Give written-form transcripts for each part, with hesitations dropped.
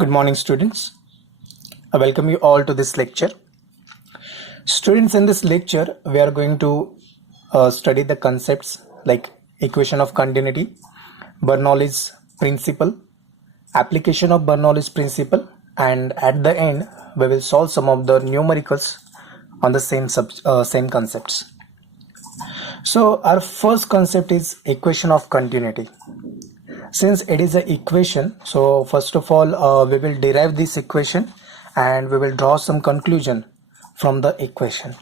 Good morning, students. I welcome you all to this lecture. Students, in this lecture, we are going to study the concepts like equation of continuity, Bernoulli's principle, application of Bernoulli's principle, and at the end, we will solve some of the numericals on the same concepts. So, our first concept is equation of continuity. Since it is an equation, so first of all we will derive this equation and we will draw some conclusion from the equation.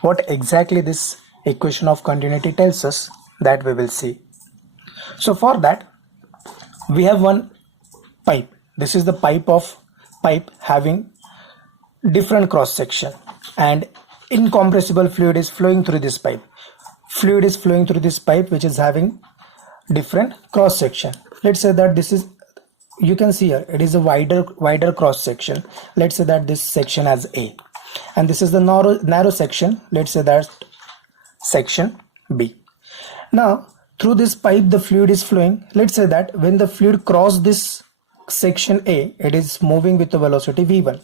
What exactly this equation of continuity tells us, that we will see. So for that we have one pipe. This is the pipe having different cross section, and incompressible fluid is flowing through this pipe. Fluid is flowing through this pipe which is having different cross section. Let's say that this is, you can see here, it is a wider cross section. Let's say that this section has A, and this is the narrow section. Let's say that section B. Now through this pipe the fluid is flowing. Let's say that when the fluid crosses this section A, it is moving with the velocity v1.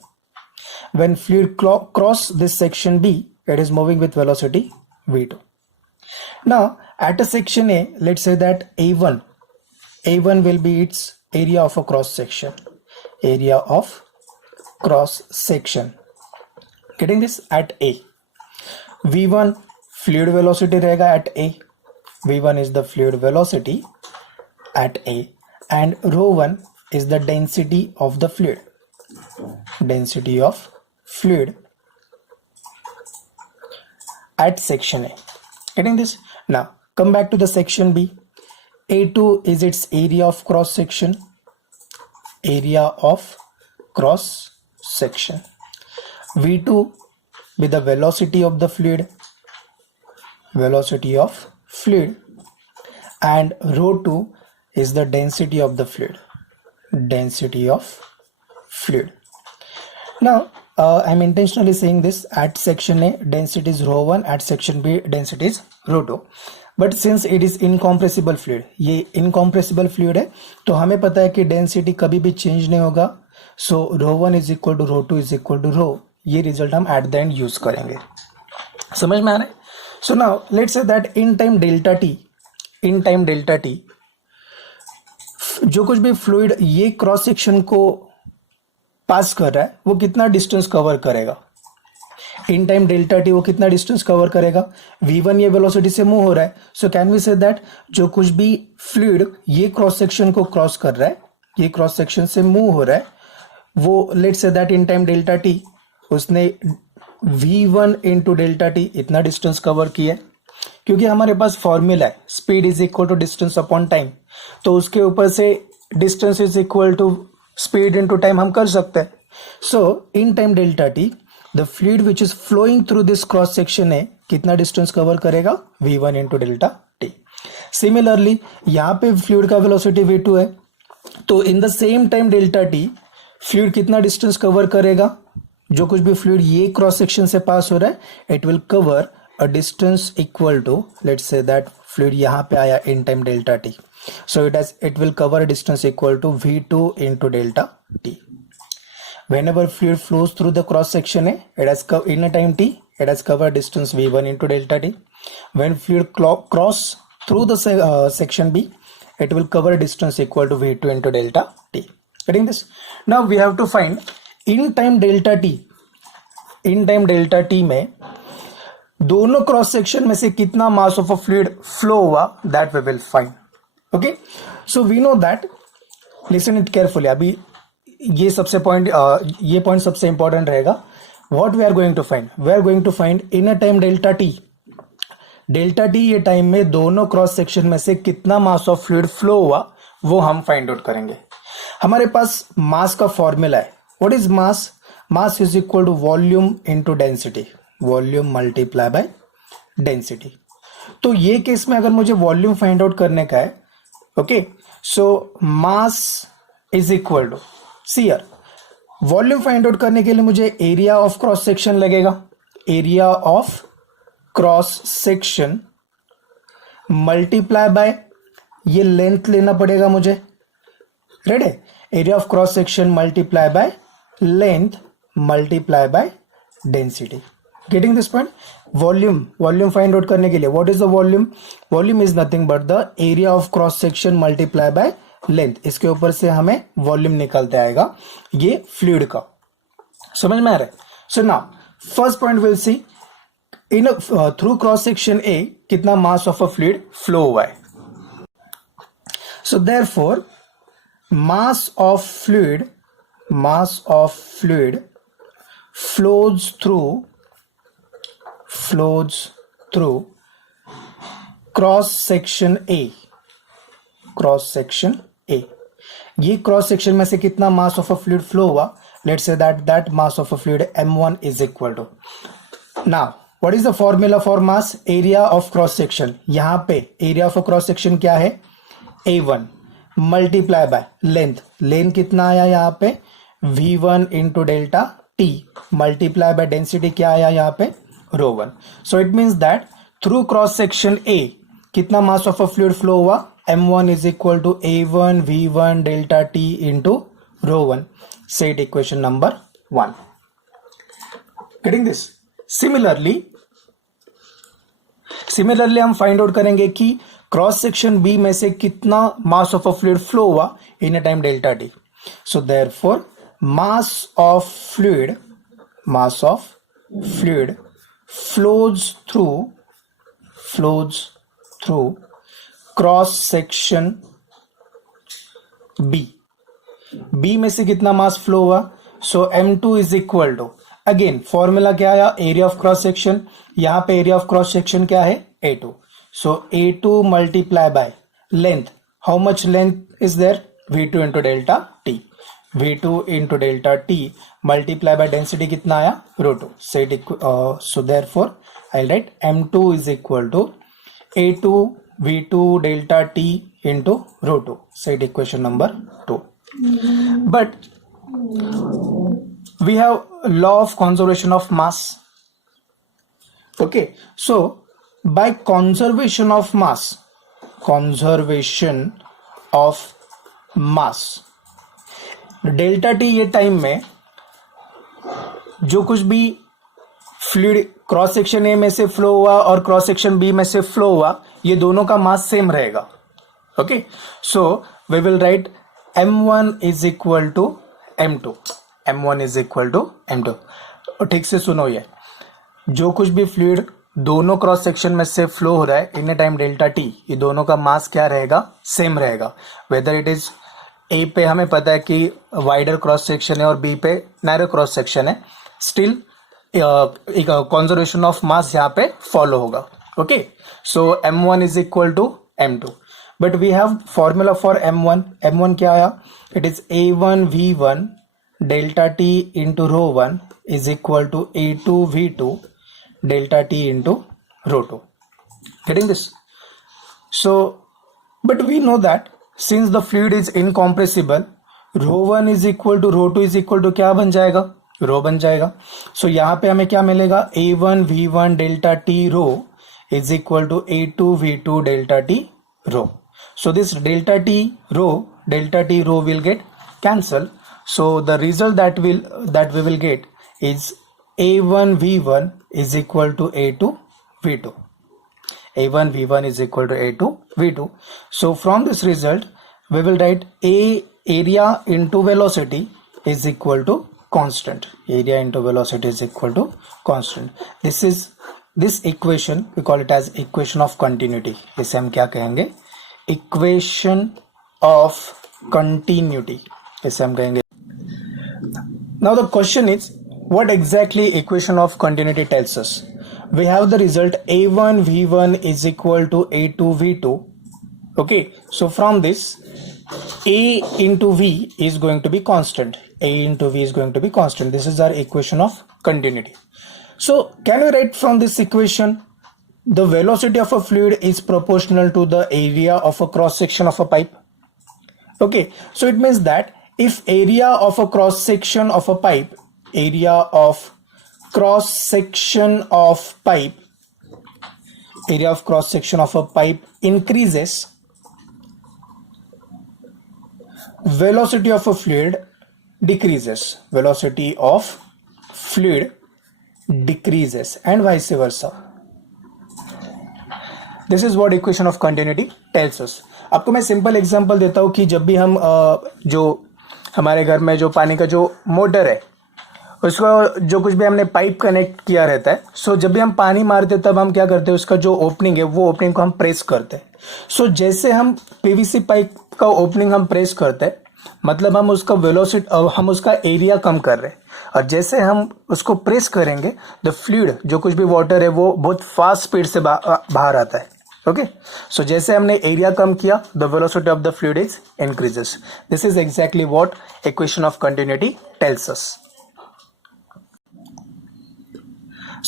When fluid crosses this section B, it is moving with velocity v2. Now at a section A, let's say that A1 will be its area of a cross section. Area of cross section. Getting this? At A. V1 fluid velocity रहेगा at A. V1 is the fluid velocity at A, and ρ1 is the density of the fluid. Density of fluid at section A. Getting this? Now come back to the section B. A2 is its area of cross section. Area of cross section. V2 with the velocity of the fluid. Velocity of fluid. And ρ2 is the density of the fluid. Density of fluid. Now I'm intentionally saying this. At section A density is ρ1, at section B density is ρ2. But since it is incompressible fluid, ये incompressible fluid है, तो हमें पता है कि डेंसिटी कभी भी change नहीं होगा. So ρ1 is equal to ρ2 is equal to ρ. ये रिजल्ट हम एट द एंड यूज करेंगे. समझ में आ रहा है? So now let's say that in time delta T जो कुछ भी फ्लूइड ये क्रॉस सेक्शन को पास कर रहा है वो कितना डिस्टेंस कवर करेगा. इन टाइम डेल्टा टी वो कितना डिस्टेंस कवर करेगा. v1 ये वेलोसिटी से मूव हो रहा है, so can we say that जो कुछ भी फ्लूइड ये क्रॉस सेक्शन को क्रॉस कर रहा है, ये क्रॉस सेक्शन से मूव हो रहा है, वो let's say that in time delta T उसने v1 इंटू डेल्टा टी इतना डिस्टेंस कवर किया है. क्योंकि हमारे पास फॉर्मूला है speed is equal to distance upon time, तो उसके ऊपर से distance is equal to speed into time हम कर सकते हैं. So in time delta T the fluid which is flowing through this cross section है कितना डिस्टेंस कवर करेगा, v1 into delta T. Similarly यहाँ पे फ्लूइड का वेलोसिटी v2 है, तो in the same time delta T fluid कितना डिस्टेंस कवर करेगा. जो कुछ भी फ्लूइड ये क्रॉस सेक्शन से पास हो रहा है it will cover a distance equal to, let's say that fluid यहाँ पे आया in time delta T, so it will cover a distance equal to v2 into delta t. Whenever fluid flows through the cross section A, it has in a time t, it has covered distance v1 into delta t. When fluid cross through the section B, it will cover distance equal to v2 into delta t. Getting this? Now we have to find in time delta t. In time delta t में दोनों cross section में से कितना mass of a fluid flow हुआ, that we will find. Okay, so we know that. Listen it carefully. अभी ये पॉइंट सबसे important रहेगा. What we are going to find, we are going to find in a time delta t ये time में दोनों cross section में से कितना मास ऑफ फ्लूइड फ्लो हुआ वो हम फाइंड आउट करेंगे. हमारे पास मास का फॉर्मूला है. What is mass? Mass is equal to volume into density. Volume multiply by density. तो ये केस में अगर मुझे वॉल्यूम फाइंड आउट करने का है, okay, so mass is equal to, see here, volume find out करने के लिए मुझे एरिया ऑफ क्रॉस सेक्शन लगेगा. Area of cross section multiply by ये लेंथ लेना पड़ेगा मुझे. Ready, area of cross section multiply by length multiply by density. Getting this point. Volume find out करने के लिए what is the volume? Volume is nothing but the area of cross section multiply by length. इसके ऊपर से हमें वॉल्यूम निकलते आएगा ये फ्लूइड का. समझ में आ रहा है? So now first point will see in through cross section A कितना mass of a fluid flow हुआ है. So therefore mass of fluid flows through cross section A. ये क्रॉस सेक्शन में से कितना mass of a fluid flow हुआ? Let's say that mass of a fluid m1 is equal to. Now what is the formula for mass? Area of cross section. यहां पे area of a cross section क्या है? a1 multiply by length कितना आया यहाँ पे? v1 into delta T multiply by density क्या आया यहाँ पे? ρ1. So it means that through cross section A कितना mass of a fluid flow हुआ? m1 is equal to a1 v1 delta T into ρ1. Set equation number 1. Getting this? Similarly हम find out करेंगे कि cross section B में से कितना mass of a fluid flow हुआ in a time delta T. So therefore mass of fluid flows through cross section B में से कितना मास फ्लो हुआ? So m2 is equal to, again formula क्या आया? Area of cross section. यहां पे area of cross section क्या है? a2. So A2 multiply by length. How much length is there? V2 into delta T. V2 into delta T multiply by density कितना आया? ρ2. So therefore I'll write M2 is equal to A2 V2 delta T into ρ2. Set equation number 2. But we have law of conservation of mass. Okay, so by conservation of mass delta t ये time में जो कुछ भी fluid cross section ए में से फ्लो हुआ और cross section B में से फ्लो हुआ, ये दोनों का मास सेम रहेगा. Okay, so we will write m1 is equal to m2. ठीक से सुनो, ये जो कुछ भी फ्लूइड दोनों क्रॉस सेक्शन में से फ्लो हो रहा है इन टाइम डेल्टा टी, ये दोनों का मास क्या रहेगा? सेम रहेगा. वेदर इट इज ए पे हमें पता है कि वाइडर क्रॉस सेक्शन है और बी पे नैरो क्रॉस सेक्शन है, स्टिल एक कंजर्वेशन ऑफ मास यहाँ पे फॉलो होगा. Okay, so m1 is equal to m2. But we have formula for m1 क्या आया? It is a1 v1 delta T into ρ1 is equal to a2 v2 delta t into ρ2. Getting this? So, but we know that since the fluid is incompressible, ρ1 is equal to ρ2 is equal to क्या बन जाएगा? ρ बन जाएगा. So यहाँ पे हमें क्या मिलेगा? a1 v1 delta t ρ is equal to a2 v2 delta t ρ. So this delta t ρ will get cancelled. So the result that we will get is a1 v1 is equal to a2 v2. a1 v1 is equal to a2 v2. So from this result we will write area into velocity is equal to constant. Area into velocity is equal to constant. This equation we call it as equation of continuity. इसे हम क्या कहेंगे? Equation of continuity. इसे हम कहेंगे. Now the question is, what exactly equation of continuity tells us? We have the result a1 v1 is equal to a2 v2. Okay, so from this a into v is going to be constant. A into v is going to be constant. This is our equation of continuity. So can we write from this equation the velocity of a fluid is proportional to the area of a cross section of a pipe? Okay, so it means that if area of a cross section of a pipe increases, velocity of a fluid decreases, velocity of fluid decreases and vice versa. This is what equation of continuity tells us. आपको मैं simple example देता हूँ कि जब भी हम जो हमारे घर में जो पानी का जो मोटर है उसको जो कुछ भी हमने पाइप कनेक्ट किया रहता है, सो जब भी हम पानी मारते हैं तब हम क्या करते हैं, उसका जो ओपनिंग है वो ओपनिंग को हम प्रेस करते हैं. सो जैसे हम पीवीसी पाइप का ओपनिंग हम प्रेस करते हैं, मतलब हम उसका वेलोसिटी, हम उसका एरिया कम कर रहे हैं, और जैसे हम उसको प्रेस करेंगे द फ्लूइड जो कुछ भी वाटर है वो बहुत फास्ट स्पीड से बाहर आता है. ओके, सो जैसे हमने एरिया कम किया the velocity of the fluid is increases. This is exactly what equation of continuity tells us.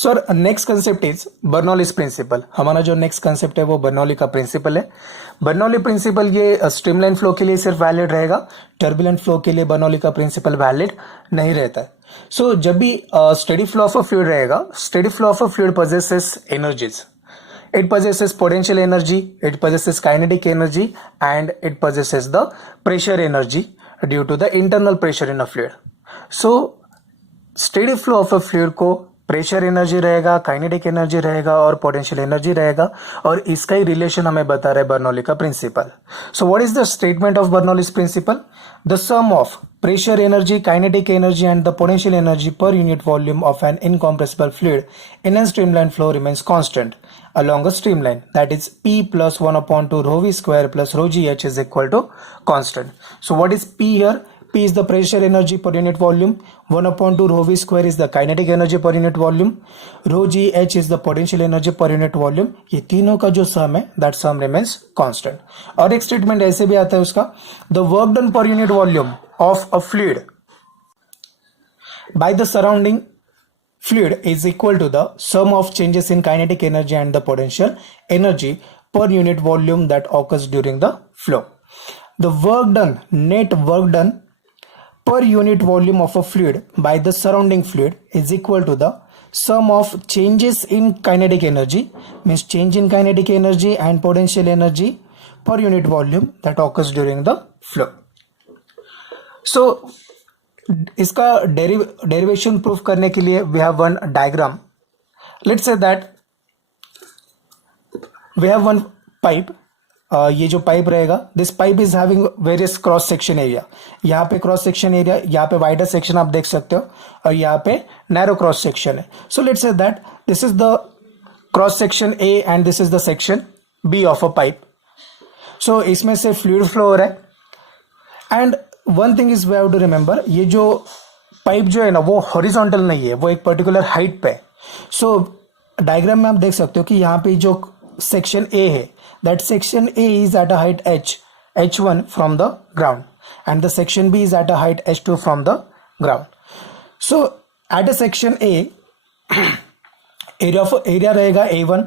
So next concept is Bernoulli's principle. हमारा जो नेक्स्ट कंसेप्ट है वो बर्नौली का प्रिंसिपल है. बर्नौली प्रिंसिपल ये स्ट्रीमलाइन फ्लो के लिए सिर्फ वैलिड रहेगा, टर्बुलेंट फ्लो के लिए बर्नौली का प्रिंसिपल वैलिड नहीं रहता है. सो जब भी steady flow of a fluid रहेगा, steady flow of a fluid possesses energies. It possesses potential energy, it possesses kinetic energy, and it possesses the pressure energy due to the internal pressure in a fluid. So steady flow of a fluid को pressure energy रहेगा, kinetic energy रहेगा और potential energy रहेगा, और इसका ही रिलेशन हमें बता रहा है बर्नौली का principle. So what is the statement of Bernoulli's principle? The sum of pressure energy, kinetic energy and the potential energy per unit volume of an incompressible fluid in a streamline flow remains constant along a streamline, that is P plus 1 upon 2 rho v square plus rho gh is equal to constant. So what is P here? P is the pressure energy per unit volume, 1 upon 2 rho v square is the kinetic energy per unit volume, rho gh is the potential energy per unit volume. ये तीनों का जो सम है that sum remains constant. और एक स्टेटमेंट ऐसे भी आता है उसका, the work done per unit volume of a fluid by the surrounding fluid is equal to the sum of changes in kinetic energy and the potential energy per unit volume that occurs during the flow. The work done, net work done per unit volume of a fluid by the surrounding fluid is equal to the sum of changes in kinetic energy, means change in kinetic energy and potential energy per unit volume that occurs during the flow. So इसका derivation proof करने के लिए we have one diagram. Let's say that we have one pipe. ये जो pipe रहेगा, this pipe is having various cross section area. यहाँ पे cross section area, यहाँ पे वाइडर सेक्शन आप देख सकते हो, और यहाँ पे नैरो क्रॉस सेक्शन है. So let's say that this is the cross section A and this is the section B of a pipe. So इसमें से फ्लूइड फ्लो हो रहा है. And one thing is we have to remember, ये जो पाइप जो है ना वो हॉरिजॉन्टल नहीं है, वो एक पर्टिकुलर हाइट पे है. सो डायग्राम में आप देख सकते हो कि यहाँ पे जो सेक्शन ए है, that section A is at a height h1 from the ground, and the section B is at a height h2 from the ground. So at a section A area रहेगा a1,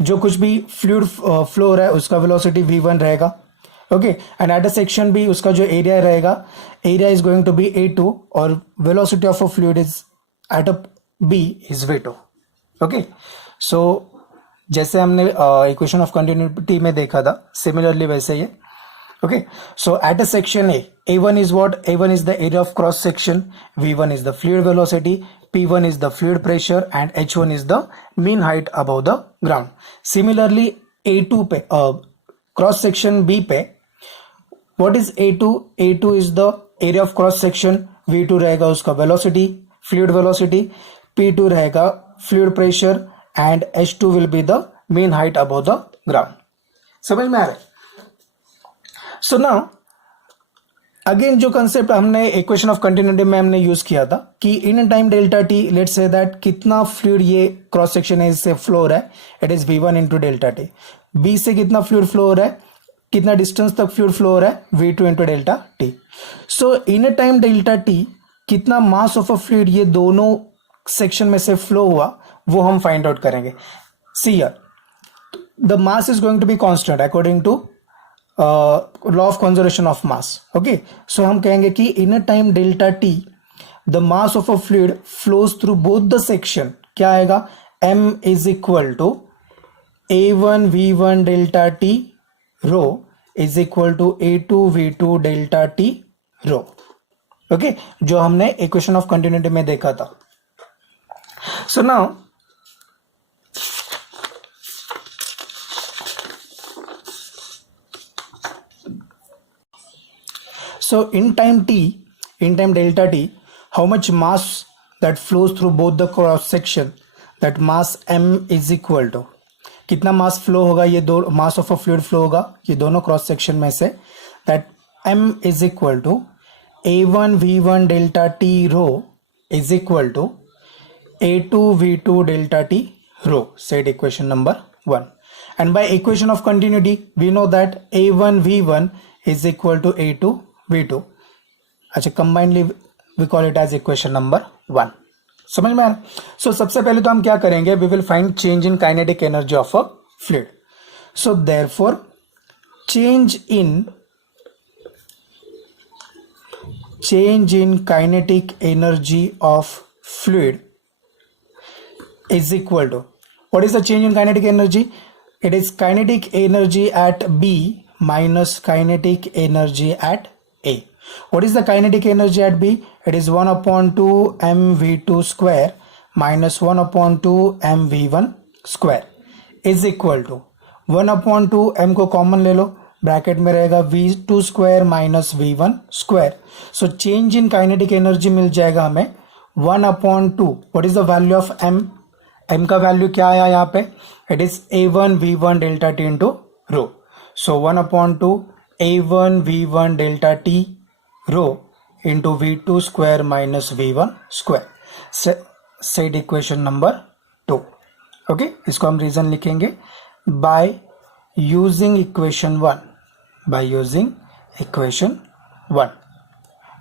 जो कुछ भी fluid flow हो रहा है उसका velocity v1 रहेगा. Okay, and at a section B उसका जो एरिया रहेगा, area is going to be a2 और velocity of a fluid is at a B is v2. Okay, so जैसे हमने इक्वेशन ऑफ कंटिन्यूटी में देखा था, सिमिलरली वैसे ही है. Okay, so at a section A, a1 is what? A1 is the area of cross section, v1 is the fluid velocity, p1 is the fluid pressure and h1 is the mean height above the ground. Similarly a2 पे cross section b पे what is a2? a2 is the area of cross section, v2 रहेगा उसका velocity, fluid velocity, p2 रहेगा fluid pressure and h2 will be the mean height above the ground. समझ में आ रहा है? So now अगेन जो कंसेप्ट हमने इक्वेशन ऑफ कंटिन्यूटी में हमने यूज किया था कि in time delta t, let's say that कितना फ्लूइड ये क्रॉस सेक्शन है इससे फ्लो हो रहा है, it is v1 into delta t. B से कितना फ्लूइड फ्लो हो रहा है, कितना डिस्टेंस तक फ्लूइड फ्लो हो रहा है, v2 into delta T. So in time delta T कितना मास ऑफ अ फ्लूइड ये दोनों सेक्शन में से फ्लो हुआ वो हम फाइंड आउट करेंगे. See here the mass is going to be constant according to law of conservation of mass. Okay, so हम कहेंगे कि in a time delta T the mass of a fluid flows through both the section. क्या आएगा? m is equal to a1 v1 delta T rho is equal to A2V2 delta T rho. Okay, जो हमने equation of continuity में देखा था. So now so in time delta t, how much mass that flows through both the cross section, that mass m is equal to, कितना mass flow होगा, ये दो mass of a fluid flow होगा ये दोनों क्रॉस सेक्शन में से, that m is equal to A1V1 delta T rho is equal to A2V2 delta T rho. Set equation number 1. And by equation of continuity we know that A1V1 is equal to A2V2. अच्छा, combinely we call it as equation number 1. समझ में आ रहा? सो सबसे पहले तो हम क्या करेंगे, we will find change in kinetic energy of a fluid. So therefore change in kinetic energy of fluid is equal to, what is the change in kinetic energy? It is kinetic energy at B minus kinetic energy at A. What is the kinetic energy at B? It is 1 upon 2 mv2 square minus 1 upon 2 mv1 square is equal to 1 upon 2 m को common ले लो, bracket में रहेगा v2 square minus v1 square. So change in kinetic energy मिल जाएगा हमें 1 upon 2. What is the value of m? m का value क्या आया यहाँ पे? It is A1V1 delta T into rho. So 1 upon 2 A1V1 delta T rho into v2 square minus v1 square. Set equation number 2. Okay, इसको हम region लिखेंगे by using equation 1.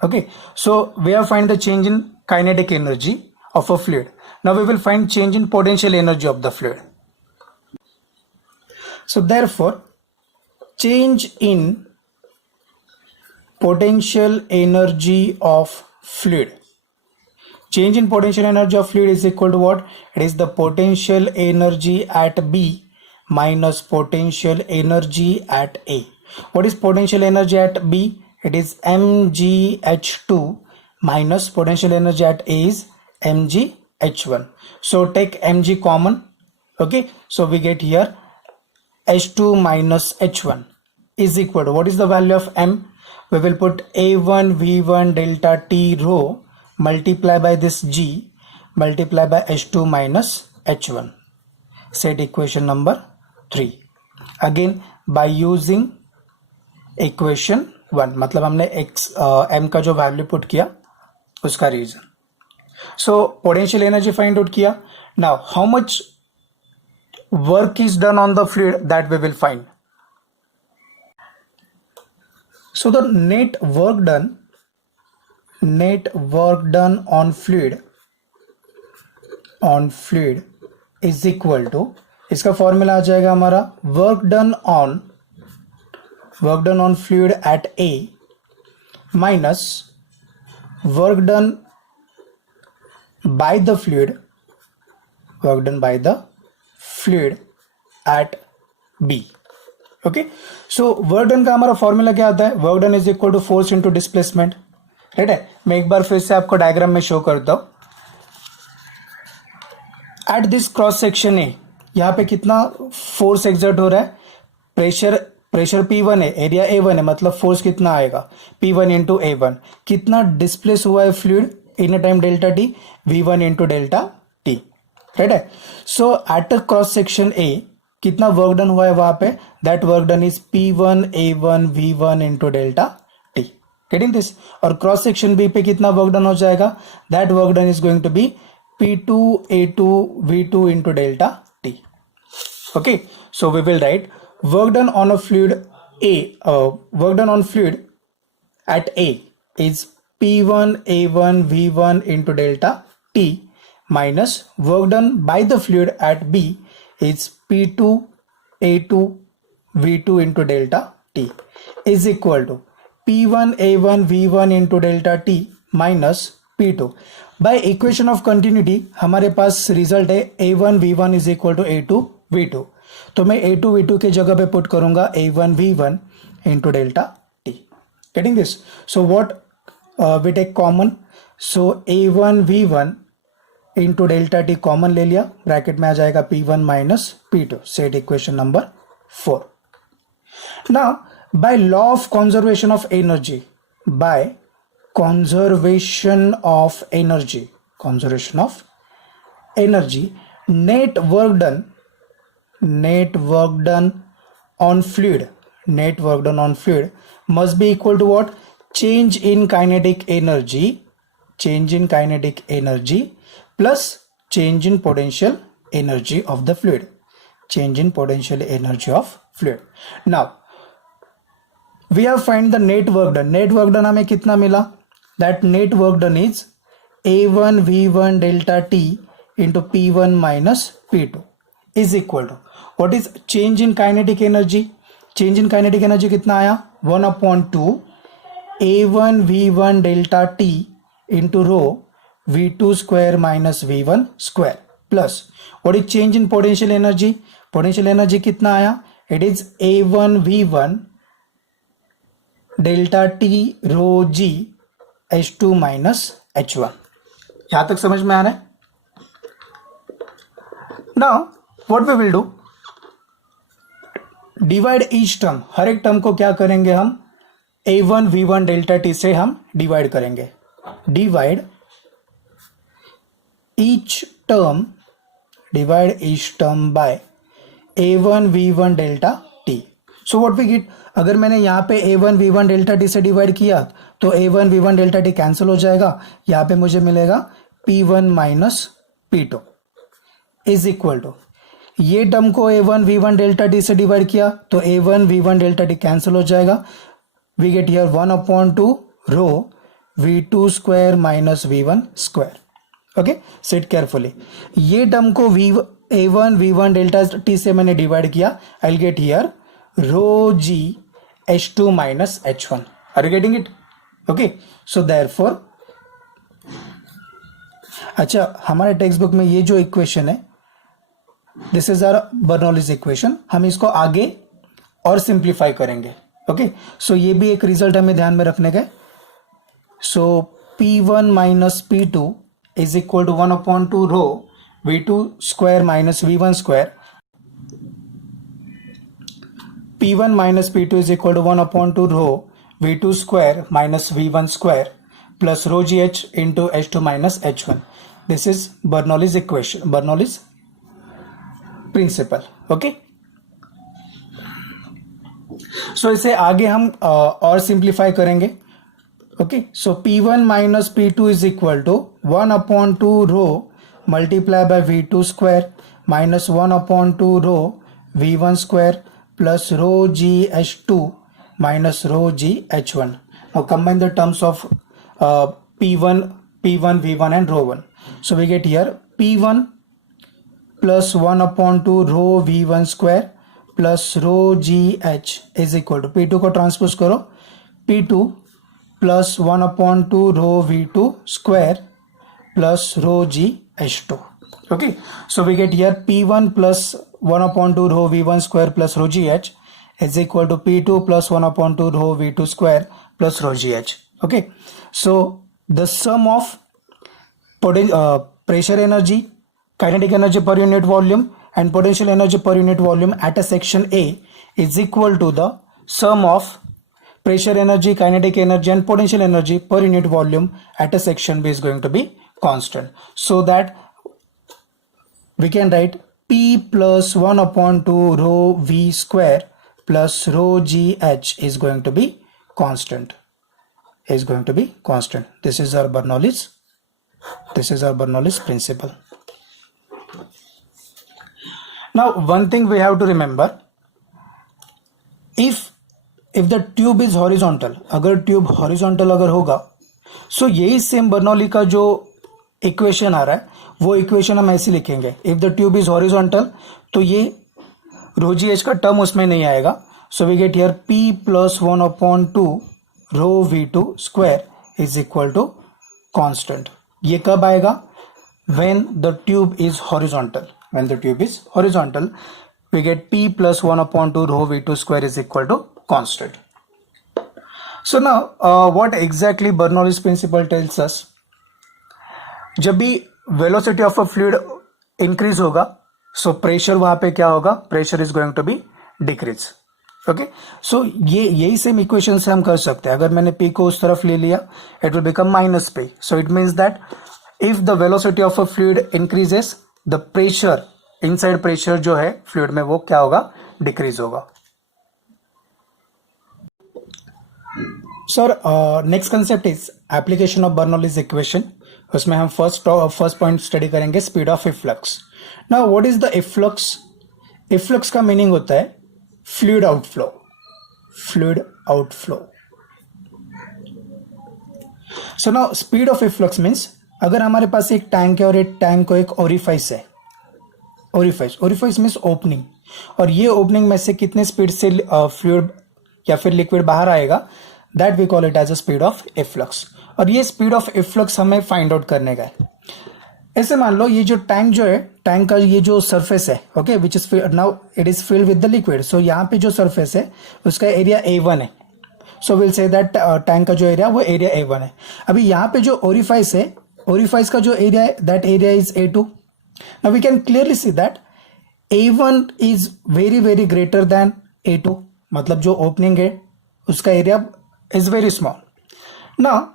Okay, so we have find the change in kinetic energy of a fluid. Now we will find change in potential energy of the fluid. So therefore change in potential energy of fluid, change in potential energy of fluid is equal to what? It is the potential energy at B minus potential energy at A. What is potential energy at B? It is mgh2 minus potential energy at A is mgh1. So take mg common. Okay, so we get here h2 minus h1 is equal to, what is the value of m? We will put A1V1 delta t rho multiply by this g multiply by h2 minus h1. Set equation number 3. Again by using equation 1, मतलब हमने m का जो value put किया उसका region. So potential energy find out किया. Now how much work is done on the fluid, that we will find. So the net work done on fluid is equal to, इसका formula आ जाएगा हमारा work done on fluid at A minus work done by the fluid at B. Okay, so work done का हमारा फॉर्मूला क्या आता है? Work done is equal to force into displacement. Right है, मैं एक बार फिर से आपको डायग्राम में शो करता हूं. एट दिस क्रॉस सेक्शन ए, यहाँ पे कितना फोर्स एक्सर्ट हो रहा है? प्रेशर P1 है, एरिया A1 है, मतलब फोर्स कितना आएगा? P1 into A1. कितना डिस्प्लेस हुआ है fluid in a time delta T? V1 into delta T. Right है. So at a cross section A कितना वर्क डन हुआ है वहां पे? That work done is P1 A1 V1 into delta T. Getting this? और cross section B पे कितना work done हो जाएगा? That work done is going to be P2 A2 V2 into delta T. Okay, so we will write work done on a fluid work done on fluid at A is P1 A1 V1 into delta T minus work done by the fluid at B is P2 A2 V2 into delta T is equal to P1 A1 V1 into delta T minus P2. By equation of continuity हमारे पास रिजल्ट है A1 V1 is equal to A2 V2. तो मैं A2 V2 के जगह पे पुट करूंगा A1 V1 into delta t. Getting this? So what we take common, so a1 v1 into delta t common ले लिया, ब्रैकेट में आ जाएगा p1 minus p2. Set equation number 4. Now by law of conservation of energy, conservation of energy, net work done on fluid must be equal to what? Change in kinetic energy plus change in potential energy of the fluid. Now we have find the net work done. हमें कितना मिला? That net work done is a1 v1 delta t into p1 minus p2 is equal to what is change in kinetic energy? Change in kinetic energy कितना आया? 1/2 a1 v1 delta t into rho v2 square minus v1 square plus what is change in potential energy? Potential energy कितना आया? It is a1 v1 delta t rho g h2 minus h1. यहां तक समझ में आ रहा है? Now what we will do, divide each term, हर एक टर्म को क्या करेंगे हम? a1 v1 डेल्टा t से हम डिवाइड करेंगे. Divide each term by a1 v1 delta t. So what we get? अगर मैंने यहाँ पे a1 v1 डेल्टा t से डिवाइड किया तो a1 v1 delta t cancel हो जाएगा. यहाँ पे मुझे मिलेगा p1 minus p2 is equal to, ये टर्म को a1 v1 डेल्टा t से डिवाइड किया तो a1 v1 delta t cancel हो जाएगा. We get here 1/2 rho v2 square minus v1 square. Okay, sit carefully. ये टर्म को a1 v1 डेल्टा t से मैंने डिवाइड किया. I will get here rho g h2 minus h1. Are you getting it? Okay, so therefore, अच्छा, हमारे text book में ये जो इक्वेशन है, this is our Bernoulli's equation. हम इसको आगे और सिंप्लीफाई करेंगे. ओके, सो ये भी एक रिजल्ट हमें ध्यान में रखने का. So p1 minus p2 is equal to 1/2 rho v2 square minus v1 square. p1 minus p2 is equal to 1/2 rho v2 square minus v1 square plus rho gh into h2 minus h1. This is Bernoulli's equation, Bernoulli's principle. Okay, so इसे आगे हम और simplify करेंगे. Okay, so p1 minus p2 is equal to 1/2 rho multiply by v2 square minus 1/2 rho v1 square plus row g h2 minus rho g h1. Now combine the terms of p1 v1 and rho 1. So we get here p1 plus 1/2 rho v1 square plus rho g h is equal to p2 को ट्रांसपोज करो, p2 plus 1/2 rho v2 square plus rho g h2. Okay, so we get here p1 plus 1/2 rho v1 square plus rho g h is equal to p2 plus 1/2 rho v2 square plus rho gh. Okay, so the sum of pressure energy, kinetic energy per unit volume and potential energy per unit volume at a section A is equal to the sum of pressure energy, kinetic energy and potential energy per unit volume at a section B is going to be constant. So that we can write p plus 1/2 rho v square plus rho gh is going to be constant. This is our Bernoulli's principle. Now one thing we have to remember, if the tube is horizontal, अगर tube horizontal अगर होगा, so यही same Bernoulli का जो इक्वेशन आ रहा है वो इक्वेशन हम ऐसे लिखेंगे. if the tube is horizontal तो ये रो जी एच का टर्म उसमें नहीं आएगा. So we get here p plus 1/2 rho v2 square is equal to constant. ये कब आएगा? When the tube is horizontal. We get p plus 1/2 rho v2 square is equal to constant. So now what exactly Bernoulli's principle tells us? जब भी velocity of a fluid increase होगा so pressure वहां पे क्या होगा, pressure is going to be decrease. Okay, so ये यही same equation से हम कर सकते हैं. अगर मैंने पी को उस तरफ ले लिया it will become minus P. So it means that if the velocity of a fluid increases the pressure inside pressure जो है फ्लूइड में वो क्या होगा, डिक्रीज होगा. Sir next concept is application of Bernoulli's equation. उसमें हम फर्स्ट पॉइंट स्टडी करेंगे speed of efflux. Now what is the efflux? Efflux का मीनिंग होता है fluid outflow. Fluid outflow. So now speed of efflux means अगर हमारे पास एक टैंक है और एक टैंक को एक ओरिफाइस है. ओरिफाइस मीन्स ओपनिंग, और ये ओपनिंग में से कितने स्पीड से फ्लूइड या फिर लिक्विड बाहर आएगा, that we call it as a speed of efflux. और ये स्पीड ऑफ इफ्लक्स हमें फाइंड आउट करने का है. ऐसे मान लो ये जो टैंक जो है, टैंक का ये जो सरफेस है, okay, which is now it is filled with the liquid. So यहाँ पे जो सरफेस है उसका एरिया A1 है. So will say that tank का जो एरिया वो एरिया A1 है. अभी यहाँ पे जो ओरिफाइस है, ओरिफाइस का जो एरिया है that area is A2. Now we can clearly see that A1 is very very greater than A2. मतलब जो ओपनिंग है उसका area is very small. Now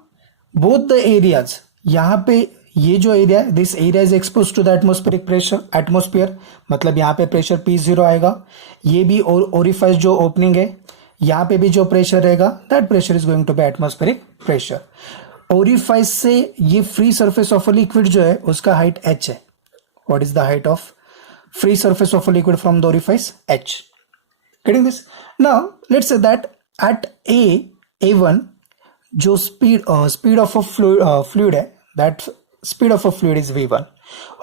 both the areas, यहाँ पे ये जो area, this area is expose to the atmospheric pressure, atmosphere, मतलब यहाँ पे प्रेशर P0 आएगा. ये भी ओरिफाइस जो ओपनिंग है यहाँ पे भी जो प्रेशर रहेगा that pressure is going to be atmospheric pressure. Orifice से ये free surface of a liquid जो है उसका हाइट h है. What is the height of free surface of a liquid from the orifice? h. Getting this? Now let's say that at A1 जो speed of a fluid है that speed of a fluid is V1,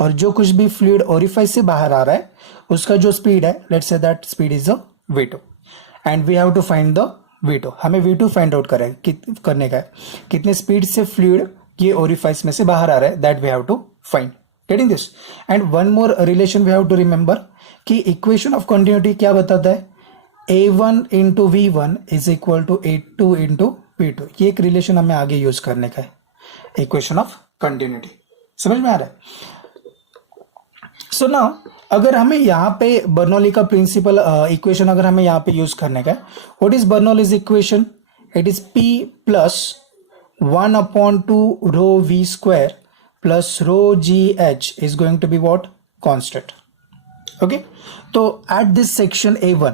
और जो कुछ भी fluid orifice से बाहर आ रहा है उसका जो स्पीड है let's say that speed is V2, and we have to find the V2. हमें V2 फाइंड आउट करने का है, कितने स्पीड से फ्लूइड ये ओरिफाइस में से बाहर आ रहा है, that we have to find. Getting this? And one more relation we have to remember कि इक्वेशन ऑफ कंटिन्यूटी क्या बताता है, A1 into V1 is equal to A2 into V2. ये एक रिलेशन हमें आगे यूज करने का है, इक्वेशन ऑफ कंटिन्यूटी. समझ में आ रहा है? सो नाउ अगर हमें यहाँ पे बर्नौली का प्रिंसिपल इक्वेशन अगर हमें यहाँ पे यूज करने का है, what is Bernoulli's equation? It is P plus 1/2 rho V square plus rho GH is going to be what? Constant. Okay, तो एट दिस सेक्शन A1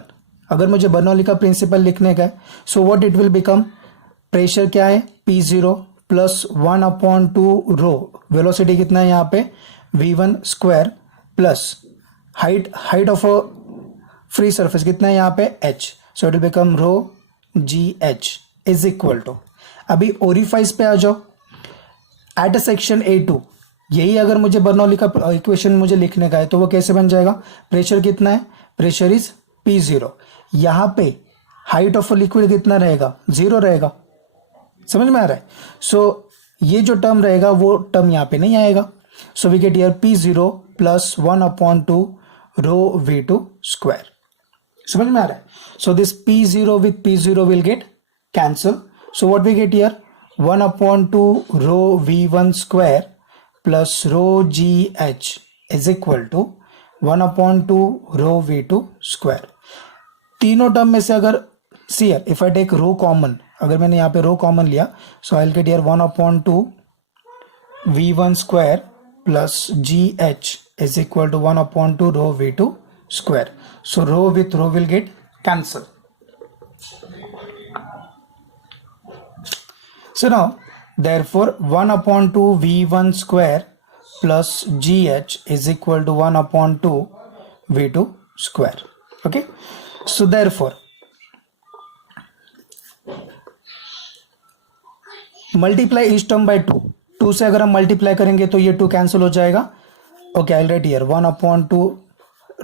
अगर मुझे बर्नौली का प्रिंसिपल लिखने का है, so what it will become? Pressure क्या है? P0 plus 1/2 रो, वेलोसिटी कितना है यहाँ पे? V1 square plus height of a free surface कितना है यहाँ पे? h. So it will become rho GH is equal to, अभी ओरिफाइस पे आ जाओ, एट अ सेक्शन A2. यही अगर मुझे बर्नौली का इक्वेशन मुझे लिखने का है तो वो कैसे बन जाएगा? प्रेशर कितना है? Pressure is P0. यहाँ पे हाइट ऑफ अ लिक्विड कितना रहेगा? 0 रहेगा. समझ में आ रहा है? सो ये जो टर्म रहेगा वो टर्म यहाँ पे नहीं आएगा. So we get here P0 plus 1/2 rho V2 square. समझ में आ रहा है? So this P0 with P0 will get cancel. So what we get here 1/2 rho V1 square plus rho GH is equal to 1/2 rho V2 square. तीनों term में से अगर see if I take rho common, अगर मैंने यहाँ पे rho common लिया, so I will get here 1/2 V1 square plus GH is equal to 1/2 rho V2 square. So rho with rho will get cancel. So now therefore 1/2 V1 square plus GH is equal to 1/2 V2 square. Okay, so therefore multiply each term by 2. 2 से अगर हम मल्टीप्लाई करेंगे तो ये 2 cancel हो जाएगा. Okay, I write here 1/2,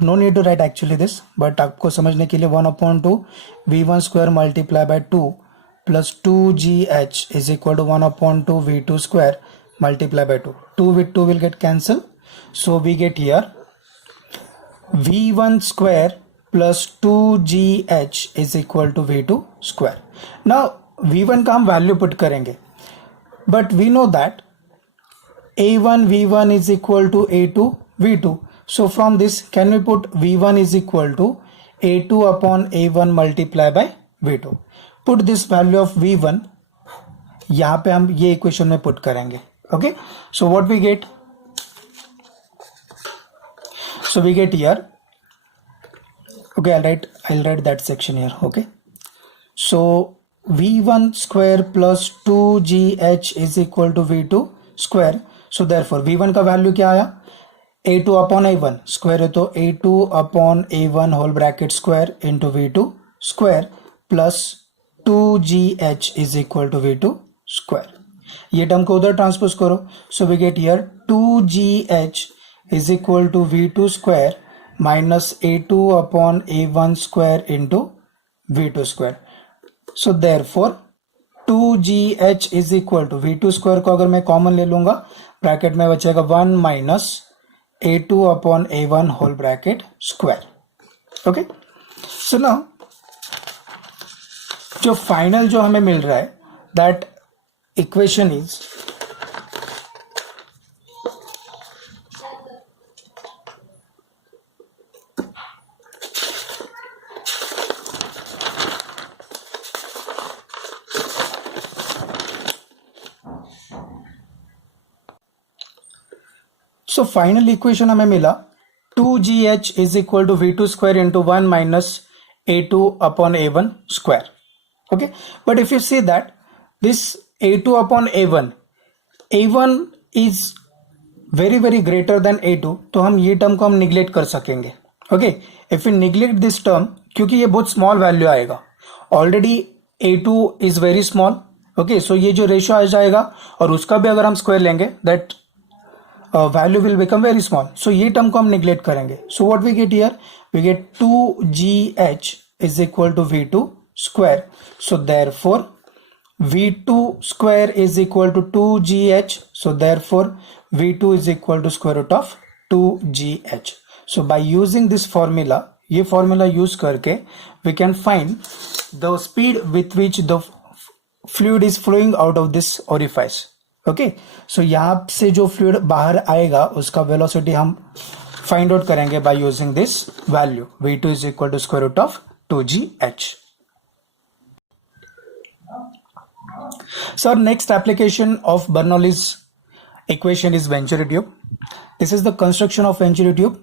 no need to write actually this, but आपको समझने के लिए 1/2 V1 square multiply by 2 plus 2GH is equal to 1/2 V2 square multiply by 2. 2 with 2 will get cancelled. So we get here V1 square plus 2GH is equal to V2 square. Now V1 का हम value put करेंगे, but we know that A1 V1 is equal to A2 V2. So from this can we put V1 is equal to A2 upon A1 multiply by V2. Put this value of V1 यहाँ पे हम ये इक्वेशन में पुट करेंगे. Okay, so what we get? So we get here. Okay, I'll write that section here. Okay, so V1 square plus 2GH is equal to V2 square. So therefore V1 का value क्या आया? A2 upon A1 square है तो A2 upon A1 whole bracket square into V2 square plus 2GH is equal to V2 square. ये term को उधर transpose करो. So we get here 2GH is equal to V2 square minus A2 upon A1 square into V2 square. So therefore 2GH is equal to V2 square को अगर मैं कॉमन ले लूंगा ब्रैकेट में बचेगा 1 minus A2 upon A1 whole bracket square. Okay, so now जो final जो हमें मिल रहा है that equation is so final equation हमें मिला 2GH is equal to V2 square into 1 minus A2 upon A1 square. Okay, but if you see that this A2 upon A1 is very very greater than A2, तो हम ये term को हम neglect कर सकेंगे. Okay, if you neglect this term, क्योंकि ये बहुत स्मॉल वैल्यू आएगा, already A2 is very small. Okay, so ये जो रेशियो आ जाएगा और उसका भी अगर हम स्क्वायर लेंगे that value will become very small. So ये टर्म को हम निग्लेक्ट करेंगे. So what we get here, we get 2GH is equal to V2 square. So therefore V2 square is equal to 2GH. So therefore V2 is equal to square root of 2GH. So by using this formula, ये formula use करके we can find the speed with which the fluid is flowing out of this orifice. Okay, so यहां से जो fluid बाहर आएगा उसका velocity हम find out करेंगे by using this value V2 is equal to square root of 2GH. Sir, next application of Bernoulli's equation is Venturi tube. This is the construction of Venturi tube.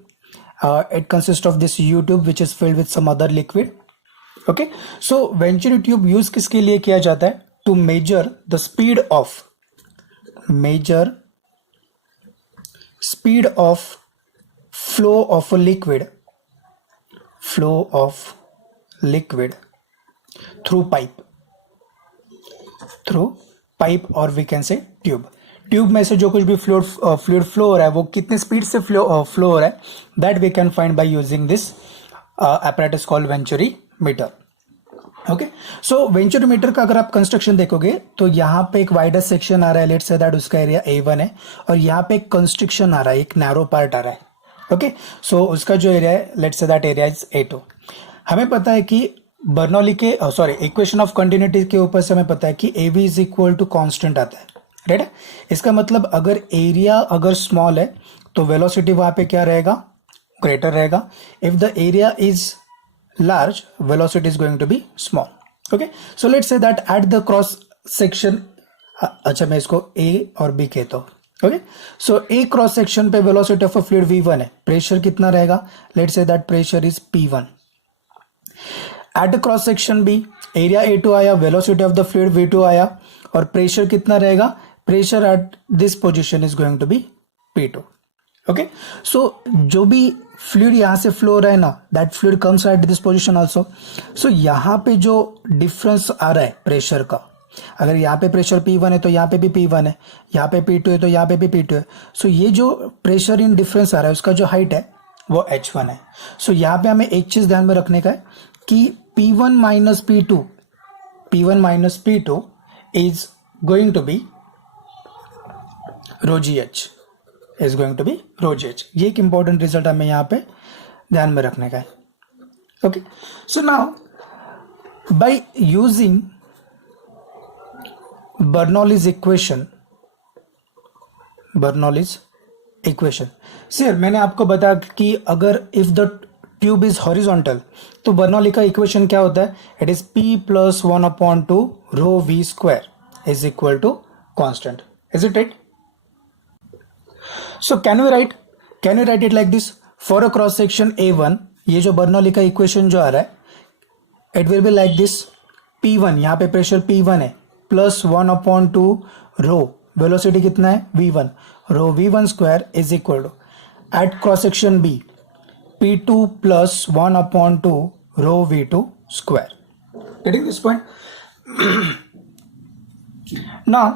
It consists of this U tube which is filled with some other liquid. Okay, so Venturi tube use किसके लिए किया जाता है? To measure the speed flow of a liquid through pipe or we can say tube. Tube में से जो कुछ भी फ्लूइड फ्लो हो रहा है वो कितने स्पीड से फ्लो हो रहा है that we can find by using this apparatus called venturi meter. Okay, so venturi meter का अगर आप कंस्ट्रक्शन देखोगे तो यहाँ पे एक वाइडर सेक्शन आ रहा है, लेट्स से दैट उसका एरिया A1 है, और यहाँ पे एक कंस्ट्रिक्शन आ रहा है, एक नैरो पार्ट आ रहा है. ओके, सो उसका जो एरिया है let's say that area is A2. हमें पता है कि बर्नौली के इक्वेशन ऑफ कंटिन्यूटी के ऊपर से हमें पता है कि AV is equal to constant आता है. राइट है, इसका मतलब अगर एरिया अगर स्मॉल है तो वेलोसिटी वहां पे क्या रहेगा, ग्रेटर रहेगा. If the area is large velocity is going to be small. Okay, so let's say that at the cross section, अच्छा मैं इसको A और B कहता हूं. Okay, so A cross section पे velocity of a fluid V1 है, pressure कितना रहेगा, let's say that pressure is P1. At the cross section B area A2 आया, velocity of the fluid V2 आया, और प्रेशर कितना रहेगा, pressure at this position is going to be P2. Okay, so जो भी फ्लूइड यहां से फ्लो हो रहा है ना, that fluid comes at this position also. So यहां पे जो डिफरेंस आ रहा है प्रेशर का, अगर यहाँ पे प्रेशर P1 है तो यहाँ पे भी P1 है, यहाँ पे P2 है तो यहाँ पे भी P2 है. सो ये जो प्रेशर इन डिफरेंस आ रहा है उसका जो हाइट है वो H1 है. सो यहाँ पे हमें एक चीज ध्यान में रखने का है कि P1 minus P2 is going to be rho GH is going to be rho GH. ये एक इंपॉर्टेंट रिजल्ट हमें यहाँ पे ध्यान में रखने का है. Okay, so now by using Bernoulli's equation sir मैंने आपको बताया कि अगर if the tube is horizontal तो बर्नौली का इक्वेशन क्या होता है? It is P + 1/2 rho v square is equal to constant. Is it right? So can we write it like this? For a cross section A1, ये जो बर्नौली का इक्वेशन जो आ रहा है, it will be like this. P1 यहाँ पे pressure P1 है प्लस 1/2 रो, वेलोसिटी कितना है V1, rho V1 square is equal to at cross section B P2 plus 1/2 rho V2 square. Getting this point? Now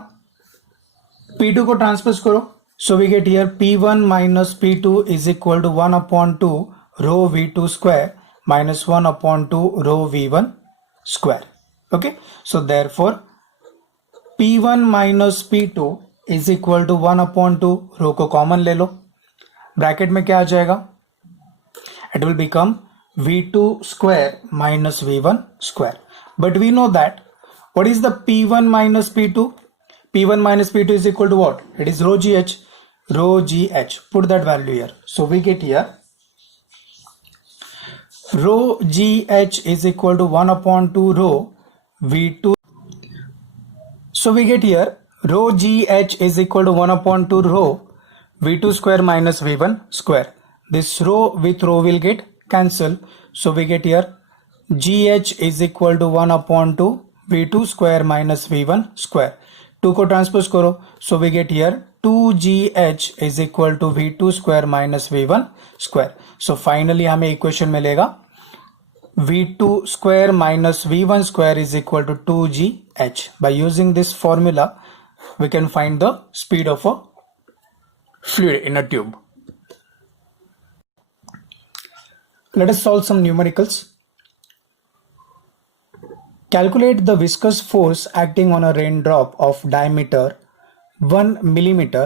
P2 को ट्रांसपोज करो, so we get here P1 minus P2 is equal to 1/2 rho V2 square minus 1/2 rho V1 square. Okay, so therefore P1 minus P2 is equal to 1/2 रो को common ले लो, bracket में क्या आ जाएगा? It will become V2 square minus V1 square. But we know that what is the P1 minus P2? P1 minus P2 is equal to what? It is rho GH. Rho GH. Put that value here. So we get here rho GH is equal to 1/2 rho V2. So we get here rho GH is equal to 1/2 rho V2 square minus V1 square. This rho with rho will get cancelled. So we get here GH is equal to 1/2 V2 square minus V1 square. 2 को ट्रांसपोज करो, so we get here 2GH is equal to V2 square minus V1 square. So finally हमें इक्वेशन मिलेगा V2 square minus V1 square is equal to 2GH. By using this formula, we can find the speed of a fluid in a tube. Let us solve some numericals. Calculate the viscous force acting on a raindrop of diameter 1 millimeter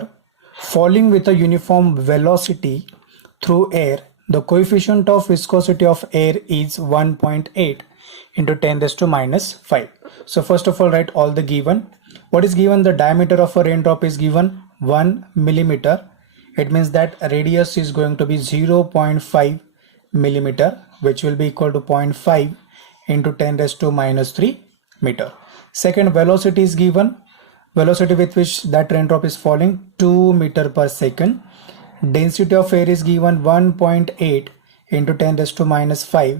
falling with a uniform velocity through air. The coefficient of viscosity of air is 1.8 into 10 raised to minus 5. So first of all, write all the given. What is given? The diameter of a raindrop is given 1 millimeter. It means that radius is going to be 0.5 millimeter, which will be equal to 0.5 into 10 raised to minus 3 meter. Second, velocity is given. Velocity with which that raindrop is falling 2 meter per second. Density of air is given 1.8 into 10 raised to minus 5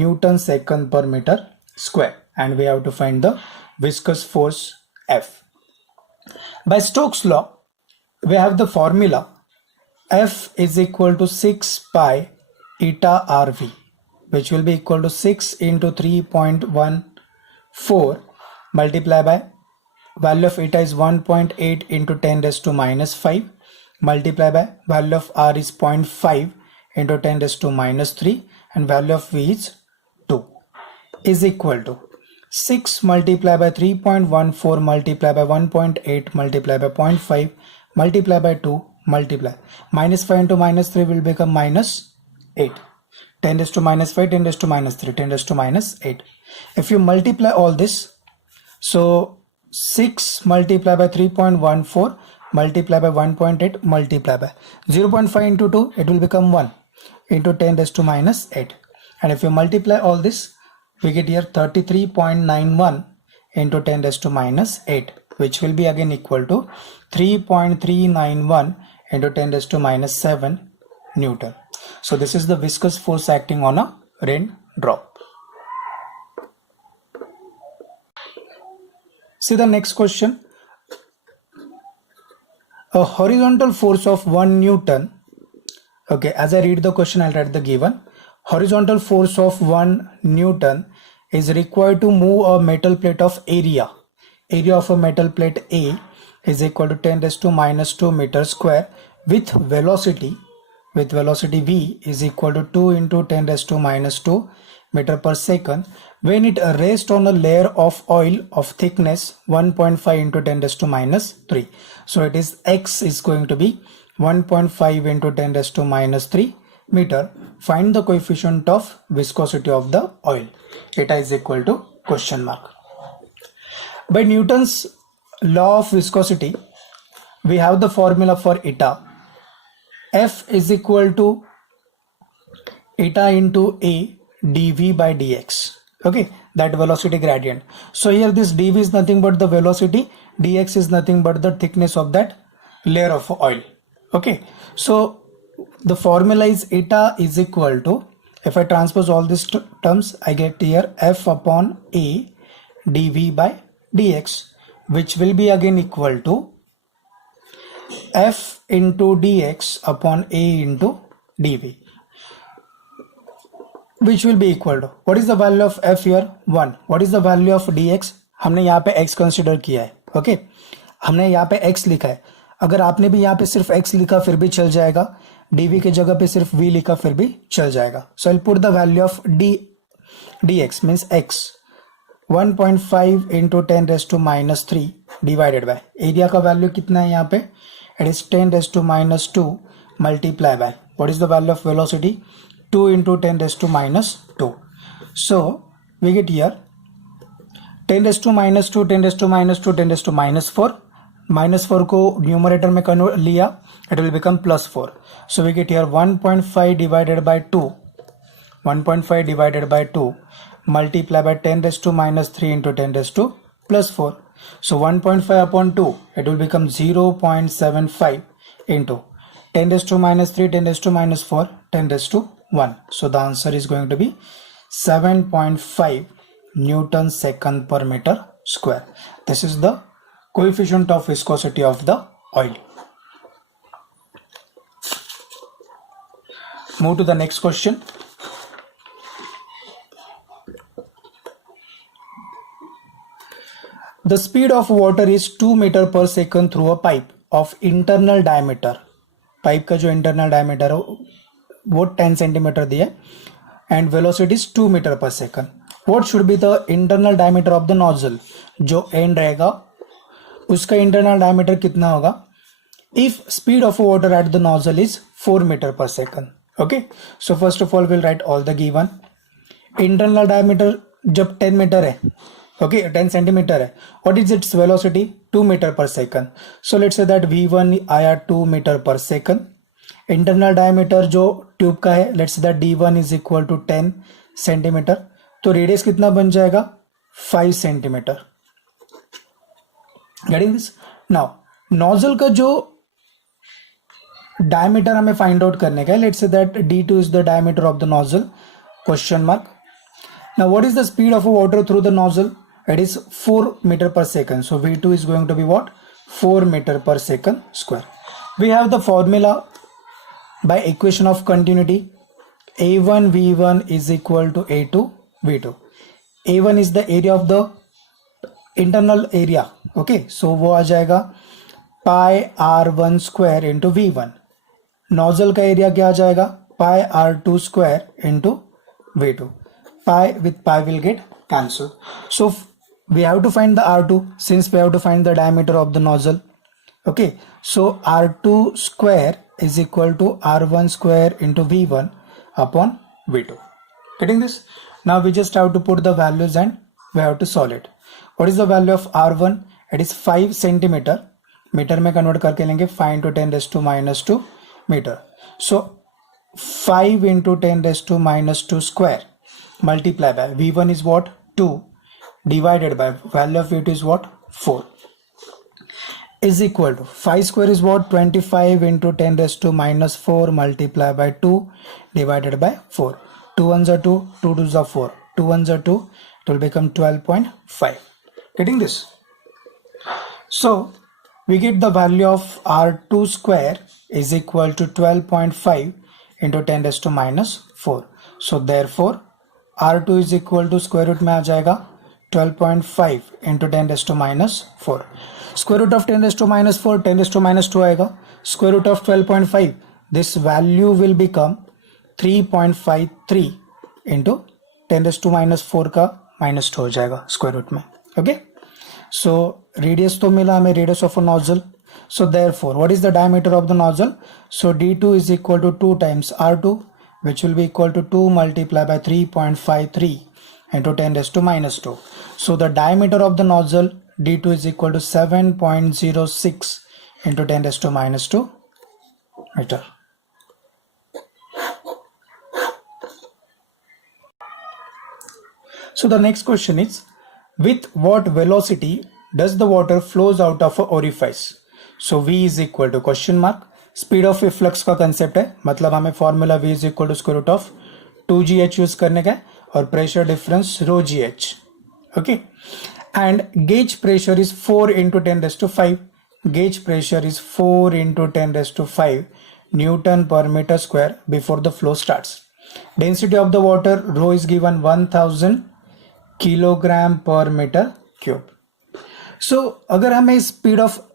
Newton second per meter square. And we have to find the viscous force F. By Stokes law, we have the formula F is equal to 6 pi eta RV, which will be equal to 6 into 3.14 multiplied by value of eta is 1.8 into 10 raised to minus 5 multiplied by value of R is 0.5 into 10 raised to minus 3 and value of V is 2 is equal to 6 multiplied by 3.14 multiplied by 1.8 multiplied by 0.5 multiplied by 2 multiply minus 5 into minus 3 will become minus 8. 10 raised to minus 5, 10 raised to minus 3, 10 raised to minus 8. If you multiply all this, so 6 multiplied by 3.14 multiplied by 1.8 multiplied by 0.5 into 2, it will become 1 into 10 raised to minus 8. And if you multiply all this, we get here 33.91 into 10 raised to minus 8, which will be again equal to 3.391 into 10 raised to minus 7 Newton. So this is the viscous force acting on a raindrop. See the next question. A horizontal force of 1 Newton. Okay, as I read the question, I'll write the given. Horizontal force of 1 Newton is required to move a metal plate of area. Area of a metal plate A is equal to 10 raised to minus 2 meter square with velocity V is equal to 2 into 10 raised to minus 2 meter per second when it rests on a layer of oil of thickness 1.5 into 10 raised to minus 3. So it is X is going to be 1.5 into 10 raised to minus 3 meter. Find the coefficient of viscosity of the oil. Eta is equal to question mark. By Newton's law of viscosity, we have the formula for eta. F is equal to eta into A dv by dx. Okay, that velocity gradient. So here this dv is nothing but the velocity, dx is nothing but the thickness of that layer of oil. Okay, so the formula is eta is equal to, if I transpose all these terms, I get here F upon A dv by dx, which will be again equal to F into dx upon A into dv, which will be equal to, what is the value of F here? 1. What is the value of dx? हमने यहाँ पे x consider किया है. ओके, हमने यहाँ पे x लिखा है. अगर आपने भी यहाँ पे सिर्फ x लिखा फिर भी चल जाएगा, dv के जगह पे सिर्फ v लिखा फिर भी चल जाएगा. So I put the value of dx means x 1.5 into 10⁻³ divided by area का वैल्यू कितना है यहाँ पे, it is 10⁻² multiply by what is the value of velocity, 2 into 10⁻². So we get here 10⁻², 10⁻², 10⁻⁴. -4 को न्यूमरेटर में कन्वर्ट लिया, it will become +4. So we get here 1.5 divided by 2, 1.5 divided by 2 multiply by 10⁻³ into 10⁻+4. So 1.5 upon 2, it will become 0.75 into 10⁻³ 10⁻⁴ 10⁻1. So the answer is going to be 7.5 Newton second per meter square. This is the coefficient of viscosity of the oil. Move to the next question. The speed of water is 2 meter per second through a pipe of internal diameter. Pipe का जो internal diameter है वो 10 centimetre दिया है and velocity is 2 metre per second. What should be the internal diameter of the nozzle, जो end रहेगा उसका internal diameter कितना होगा if speed of water at the nozzle is 4 metre per second. Okay, so first of all will write all the given. Internal diameter जब 10 metre है, okay, 10 centimetre है, what is its velocity, 2 metre per second. so let's say that v1 आया 2 metre per second. Internal diameter जो ट्यूब का है, let's say that d1 is equal to 10 सेंटीमीटर, तो रेडियस कितना बन जाएगा 5 centimetre. Getting this? Now nozzle का जो डायमीटर हमें फाइंड आउट करने का है, let's say that d2 is the diameter of the nozzle, question mark. Now what is the speed of water through the nozzle? It is 4 meter per second. So V2 is going to be what? 4 meter per second square. We have the formula by equation of continuity. A1 V1 is equal to A2 V2. A1 is the area of the internal area. Okay, so वो आ जाएगा pi R1 square into V1. Nozzle का एरिया क्या आ जाएगा pi R2 square into V2. Pi with pi will get cancelled. So we have to find the R2 since we have to find the diameter of the nozzle. Okay, so R2 square is equal to R1 square into V1 upon V2. Getting this? Now we just have to put the values and we have to solve it. What is the value of R1? It is 5 centimeter. Metre में कन्वर्ट करके लेंगे 5 into 10⁻² metre. So 5 into 10⁻² square multiply by V1 is what? 2 divided by value of V2 is what? 4 is equal to 5 square is what? 25 into 10⁻⁴ multiply by 2 divided by 4. 2 ones are 2, 2 twos are 4, 2 ones are 2, it will become 12.5. Getting this? So we get the value of R2 square is equal to 12.5 into 10⁻⁴. So therefore R2 is equal to square root में आ जाएगा 12.5 into 10⁻⁴. Square root of 10⁻⁴, 10⁻² आएगा. Square root of 12.5, this value will become 3.53 into 10⁻⁴ का -2 हो जाएगा square root में. Okay, so radius तो मिला हमें, radius of a nozzle. So therefore what is the diameter of the nozzle? So d2 is equal to 2 times R2, which will be equal to 2 multiplied by 3.53 into 10⁻². So the diameter of the nozzle d2 is equal to 7.06 into 10 raised to minus 2 meter. So the next question is, with what velocity does the water flows out of a orifice? So v is equal to question mark, speed of flux का concept है, मतलब हमें formula v is equal to square root of 2gh use करने का है और pressure difference rho gh. Okay, and gauge pressure is 4 into 10 raise to 5. Gauge pressure is 4 into 10 raise to 5 newton per metre square before the flow starts. Density of the water rho is given 1000 kilogram per metre cube. सो अगर हमें speed of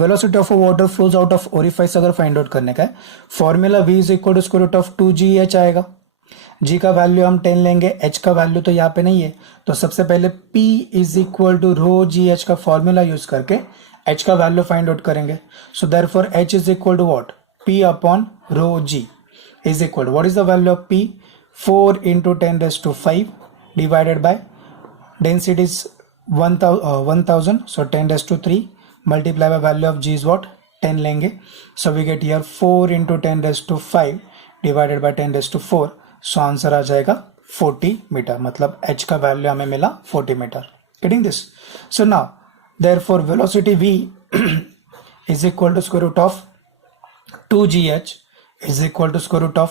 velocity of water flows out of orifice अगर find out करने का है, formula v is equal to square root of 2gh आएगा. g का वैल्यू हम 10 लेंगे, h का वैल्यू तो यहाँ पे नहीं है, तो सबसे पहले p is equal to rho gh का फॉर्मूला यूज करके h का वैल्यू फाइंड आउट करेंगे. So therefore h is equal to what, p upon rho g is equal to what is the value of p, 4 into 10 raise to 5 divided by density is 1000, so 10 raised to 3 multiply by value of g is what, 10 लेंगे. So we get here 4 into 10 raised to 5 divided by 10 raised to 4, so answer आ जाएगा 40 मीटर, मतलब h का वैल्यू हमें मिला 40 metre. Getting this? So now therefore velocity v is equal to square root of 2gh is equal to square root of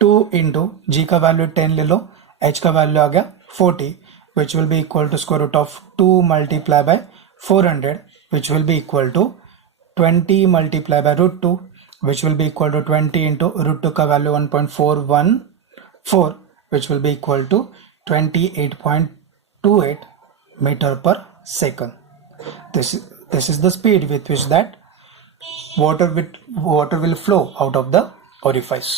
2 into g का वैल्यू 10 ले लो, h का वैल्यू आ गया 40, which will be equal to square root of 2 multiply by 400, which will be equal to 20 multiply by root 2, which will be equal to 20 into root 2 का वैल्यू 1.414, which will be equal to 28.28 meter per second. This is the speed with which that water will flow out of the orifice.